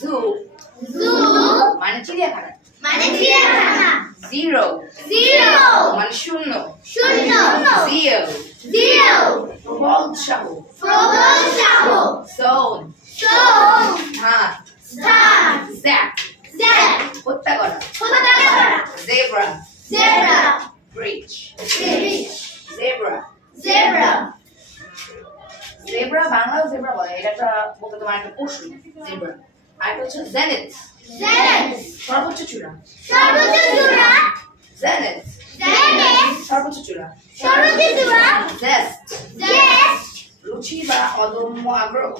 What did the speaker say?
zoo মানে চিড়িয়াখানা zero মানে শূন্য zeal প্রবল উৎসাহ zone ঘাট zap হত্যা করা zebra bridge zebra বাংলাও zebra বলে এটা একটা বলতে তোমার একটা পশু zebra আর এটা হচ্ছে zenith সর্বোচ্চ চূড়া zenith সর্বোচ্চ চূড়া zest রুচি বা অদম্য আগ্রহ